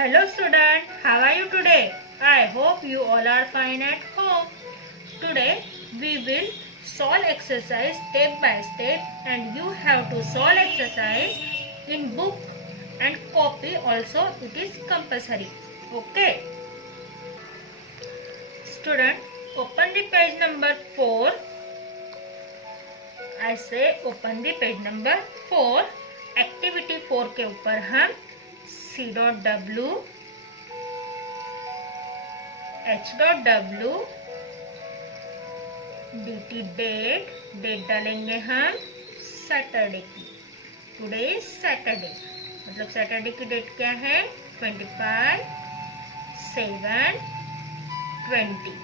Hello student, how are you today? I hope you all are fine at home. Today we will solve exercise step by step and you have to solve exercise in book and copy also, it is compulsory. Okay. Student, open the page number 4. I say open the page number 4. Activity 4 के ऊपर हम C.W, H.W, DT date डालेंगे हम सैटरडे की. Today is Saturday, मतलब सैटरडे की डेट क्या है 25/7/20.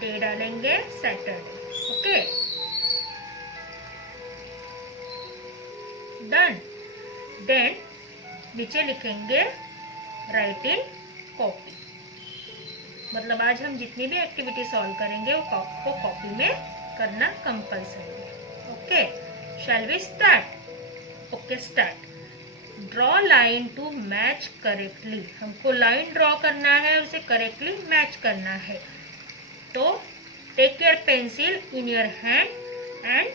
डे डालेंगे सैटरडे. Okay, done. देन नीचे लिखेंगे राइट इन कॉपी. मतलब आज हम जितनी भी एक्टिविटी सॉल्व करेंगे वो कॉपी में करना कंपल्सरी है. Okay, shall we start? Okay, start. Draw line to match correctly. हमको लाइन ड्रॉ करना है, उसे करेक्टली मैच करना है. तो take your pencil in your hand and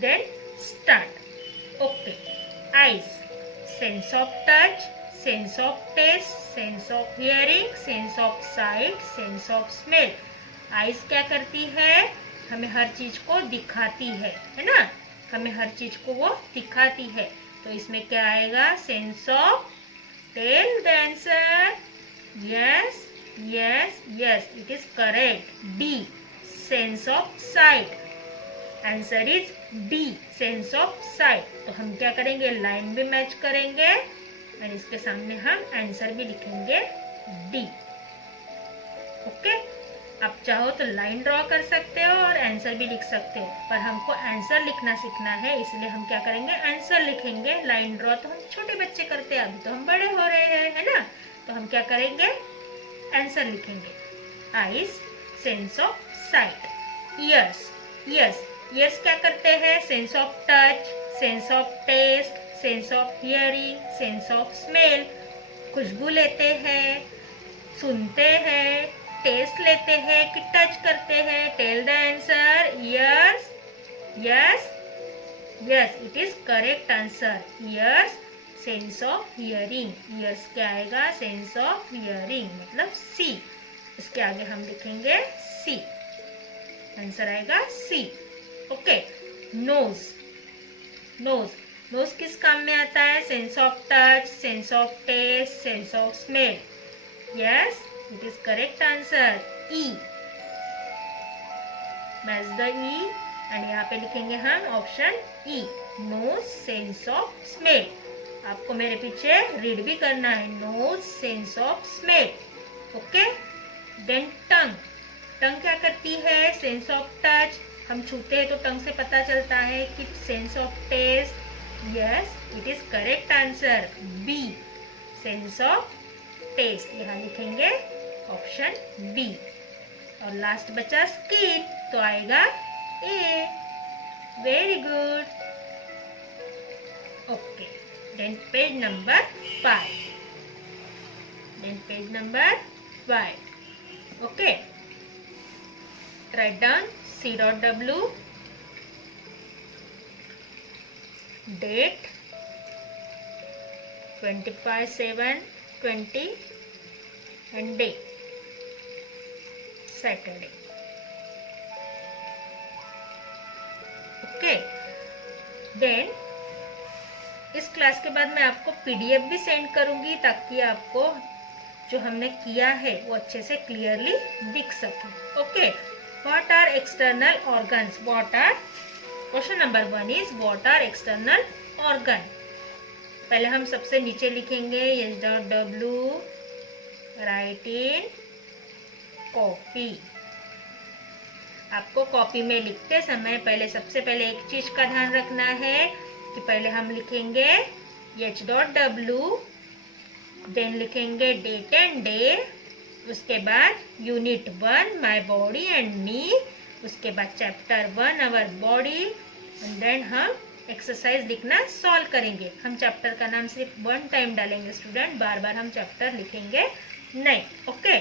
then start. Okay, eyes, sense of touch, sense of taste, sense of hearing, sense of sight, sense of smell. Eyes क्या करती है? हमें हर चीज को दिखाती है ना. हमें हर चीज को वो दिखाती है. तो इसमें क्या आएगा? Sense of. Tell the answer. Yes yes yes, it is correct. D, sense of sight. Answer is D, sense of sight. तो हम क्या करेंगे? लाइन भी मैच करेंगे और इसके सामने हम आंसर भी लिखेंगे डी. ओके, आप चाहो तो लाइन ड्रॉ कर सकते हो और आंसर भी लिख सकते हो, पर हमको आंसर लिखना सीखना है, इसलिए हम क्या करेंगे? आंसर लिखेंगे. लाइन ड्रॉ तो हम छोटे बच्चे करते हैं, अभी तो हम बड़े हो रहे हैं, है ना. तो हम क्या करेंगे? आंसर लिखेंगे. Eyes, sense of sight. Ears, ears, ears क्या करते हैं? Sense of touch, sense of taste, sense of hearing, sense of smell. खुशबू लेते हैं, सुनते हैं, टेस्ट लेते हैं कि टच करते हैं. Tell the answer. Ears. Yes yes, it is correct answer. Ears, sense of hearing. Ears क्या आएगा? सेंस ऑफ हियरिंग, मतलब सी. इसके आगे हम लिखेंगे सी. आंसर आएगा C. Okay, nose. Nose, nose किस काम में आता है? Sense of touch, sense of taste, sense of smell. Yes, it is correct answer. E, match the E and यहाँ पे लिखेंगे हम option E. Nose, sense of smell. आपको मेरे पीछे रीड भी करना है. Nose, sense of smell. Okay, then tongue. Tongue क्या करती है? Sense of touch. हम छूते हैं तो टंग से पता चलता है कि sense of taste. Yes, it is correct answer. B, sense of taste. यहाँ लिखेंगे ऑप्शन बी. और लास्ट बचा स्किन, तो आएगा A. Very good. Okay, then page number 5. Then page number 5. Okay, write down C.W, date 25/7/20 and day Saturday. Okay, then इस class के बाद मैं आपको PDF भी सेंड करूंगी ताकि आपको जो हमने किया है वो अच्छे से क्लियरली दिख सके. Okay, What are external organs? What are? Question number 1 is what are external organ? पहले हम सबसे नीचे लिखेंगे H.W, राइट इन कॉपी. आपको कॉपी में लिखते समय पहले सबसे पहले एक चीज का ध्यान रखना है कि पहले हम लिखेंगे H.W, देन लिखेंगे डेट एंड डे. उसके बाद unit 1 my body and me. उसके बाद chapter 1 our body and then हम एक्सरसाइज लिखना सॉल्व करेंगे। हम चैप्टर का नाम सिर्फ 1 टाइम डालेंगे स्टूडेंट, बार बार हम चैप्टर लिखेंगे नहीं। Okay,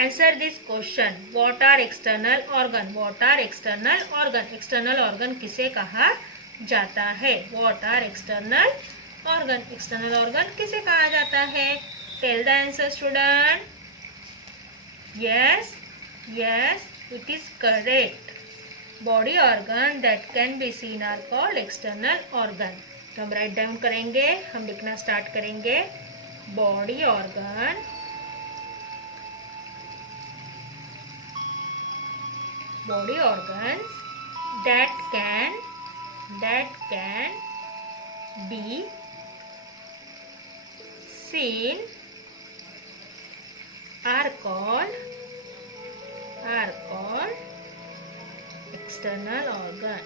answer this question. What are external organ? What are external organ? External organ किसे कहा जाता है? What are external organ? External organ किसे कहा जाता है? Tell the answer student. Yes, yes, it is correct. Body organ that can be seen are called external organ. तो हम राइट डाउन करेंगे, हम लिखना स्टार्ट करेंगे। Body organ that can be seen are called external organ.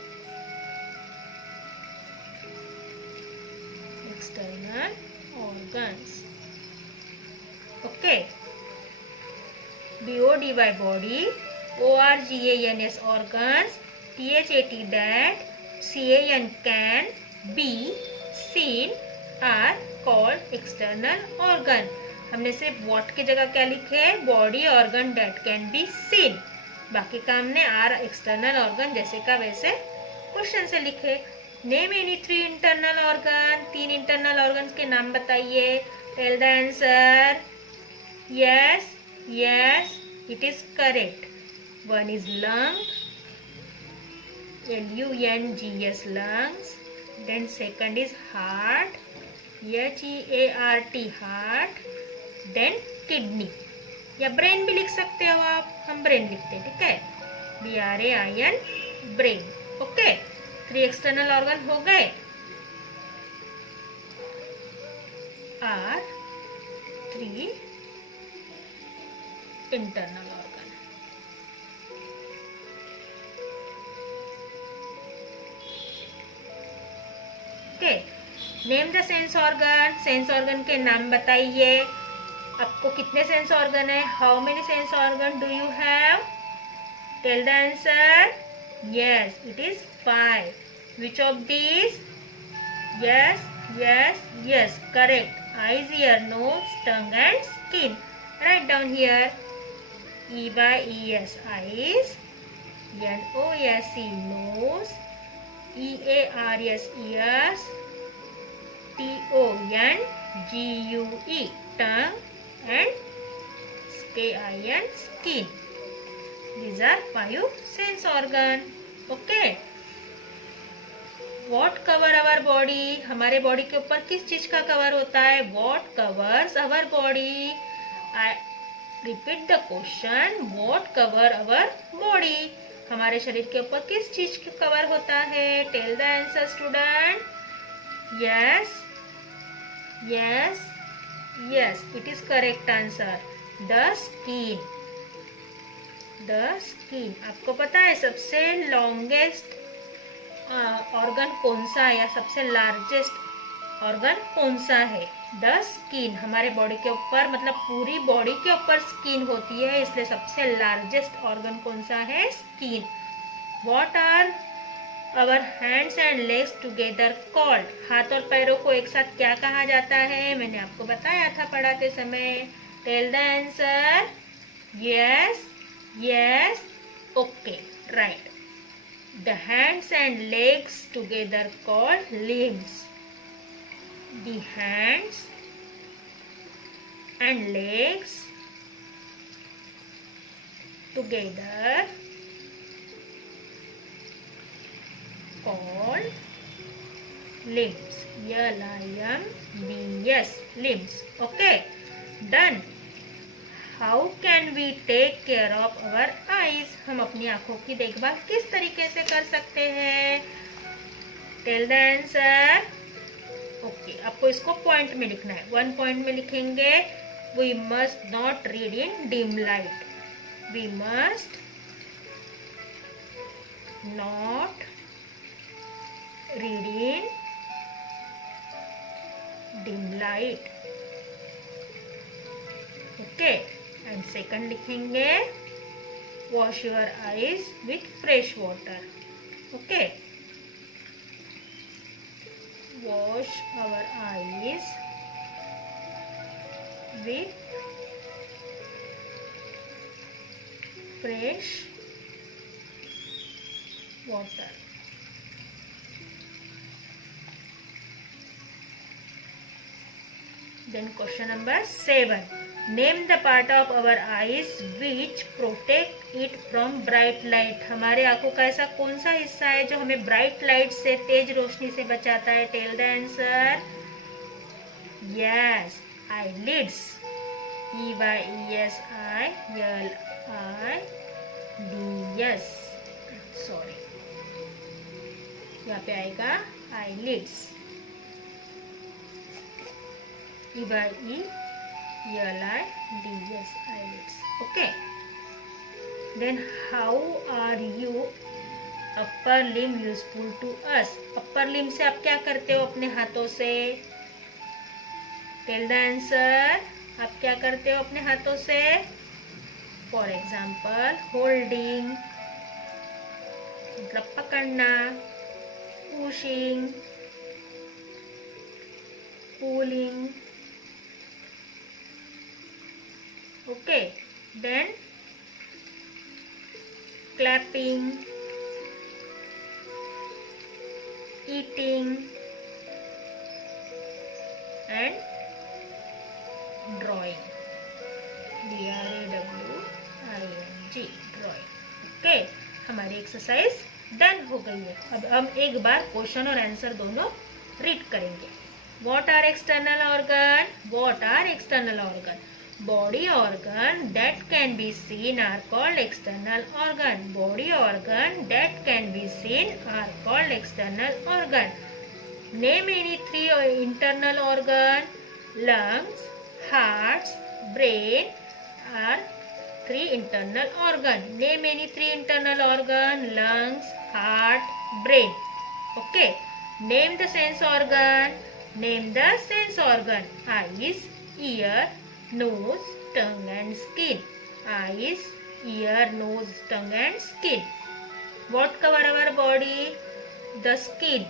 External organs. Okay. BOD by body, ORGANS organs, THAT that, CAN can be seen are called external organ. हमने सिर्फ what की जगह क्या लिखे? Body organ that can be seen। बाकी का हमने are external organ जैसे का वैसे क्वेश्चन से लिखे। Name any 3 internal organ. 3 internal organ के नाम बताइए। Tell the answer. Yes, yes, it is correct. One is lung, lungs, lungs. Then second is heart, heart, heart. Then kidney. या ब्रेन भी लिख सकते हो आप, हम ब्रेन लिखते हैं, ठीक है। BRAIN, brain. Okay, 3 external organ हो गए। Are 3 internal organ. Okay, name the sense organ. Sense organ के नाम बताइए। आपको कितने सेंस ऑर्गन है? How many sense organ do you have? Tell the answer. Yes, it is 5. Which of this? Yes, yes, yes, correct. Eyes, ear, nose, tongue and skin. Write down here. E by ES, eyes. NOS, nose. EARS, ears. TONGUE, tongue. And SKIN, skin. These are 5 sense organ. Okay. What cover our body? हमारे बॉडी के ऊपर किस चीज का कवर होता है? What covers our body? Repeat the question. What cover our body? हमारे शरीर के ऊपर किस चीज का कवर होता है? Tell the answer student. Yes, yes, yes, it is correct answer. The skin. The skin. आपको पता है सबसे लॉन्गेस्ट ऑर्गन कौन सा है या सबसे लार्जेस्ट ऑर्गन कौन सा है? The skin. हमारे बॉडी के ऊपर मतलब पूरी बॉडी के ऊपर स्किन होती है, इसलिए सबसे लार्जेस्ट ऑर्गन कौन सा है? Skin. What are our hands and legs together called? हाथ और पैरों को एक साथ क्या कहा जाता है? मैंने आपको बताया था पढ़ाते समय। Tell the answer. Yes, yes, okay, right. The hands and legs together called limbs. The hands and legs together called limbs. LIMBS, limbs. Okay, done. How can we take care of our eyes? हम अपनी आँखों की देखभाल किस तरीके से कर सकते हैं? Tell the answer. ओके, आपको इसको पॉइंट में लिखना है। 1 पॉइंट में लिखेंगे we must not read in dim light. We must not read in dim light. Okay, and second लिखेंगे wash your eyes with fresh water. Okay, wash our eyes with fresh water. Then question number 7. Name the part of our eyes which protect it from bright light. हमारे आंखों का ऐसा कौन सा हिस्सा है जो हमें ब्राइट लाइट से, तेज रोशनी से बचाता है? Tell the answer. Yes, eyelids. E-Y-E-S-I-L-I-D-S. Sorry. यहाँ पे आएगा eyelids. E-Y-E-L-I-D-S, eyelids. Okay. Then how are you upper limb useful to us? Upper limb से आप क्या करते हो अपने हाथों से? Tell the answer. आप क्या करते हो अपने हाथों से? For example, holding मतलब पकड़ना, pushing, pulling. Okay, then clapping, eating, and drawing. D-R-A-W-I-N-G, drawing. Okay, हमारी एक्सरसाइज डन हो गई है. अब हम एक बार क्वेश्चन और आंसर दोनों रीड करेंगे. What are external organ? What are external organ? Body organ that can be seen are called external organ. Body organ that can be seen are called external organ. Name any three internal organ. Lungs, hearts, brain are three internal organ. Name any three internal organ. Lungs, heart, brain. Okay. Name the sense organ. Name the sense organ. Eyes, ear, nose, tongue and skin. Eyes, ear, nose, tongue and skin. What cover our body? The skin.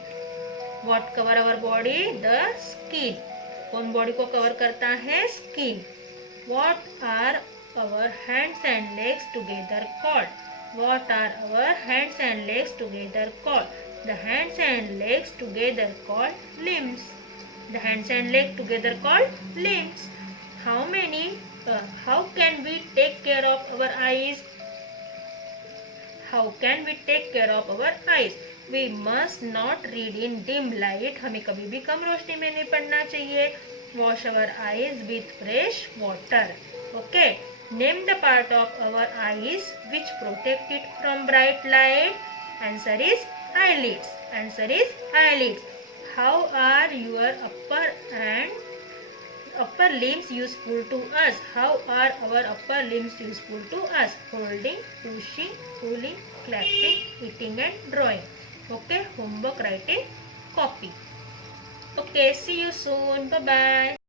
What cover our body? The skin. कौन बॉडी को कवर करता है? Skin. What are our hands and legs together called? What are our hands and legs together called? The hands and legs together called limbs. The hands and legs together called limbs. How can we take care of our eyes? How can we take care of our eyes? We must not read in dim light. हमें कभी भी कम रोशनी में नहीं पढ़ना चाहिए. Wash our eyes with fresh water. Okay. Name the part of our eyes which protect it from bright light. Answer is eyelids. Answer is eyelids. How are your upper limbs useful to us? How are our upper limbs useful to us? Holding, pushing, pulling, clapping, eating and drawing. Okay, homework writing copy. Okay, see you soon. Bye bye.